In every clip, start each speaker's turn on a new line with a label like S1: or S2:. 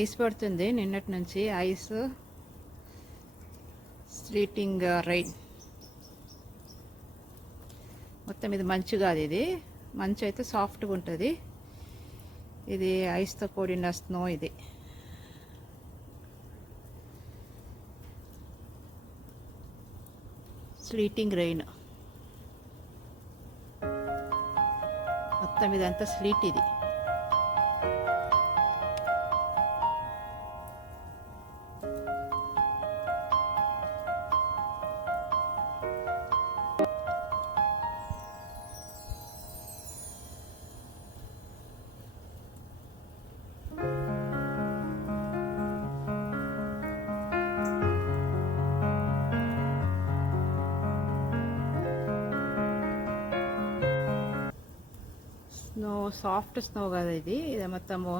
S1: Ice పడుతుంది. నిన్నటి నుంచి ఐస్ స్లీటింగ్ రైన్. మొత్తం ఇది మంచు కాదు ఇది. మంచు అయితే సాఫ్ట్గా ఉంటుంది. ఇది ఐస్తో కూడిన స్నో ఇది. Sleeting rain. మొత్తం ఇదంతా స్లీట్ ఇది. సాఫ్ట్ స్నో కదా ఇది. ఇది మొత్తము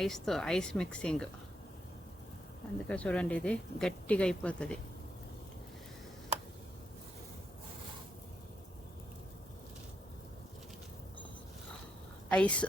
S1: ఐస్తో ఐస్ మిక్సింగ్. అందుకే చూడండి ఇది గట్టిగా అయిపోతుంది. ఐస్.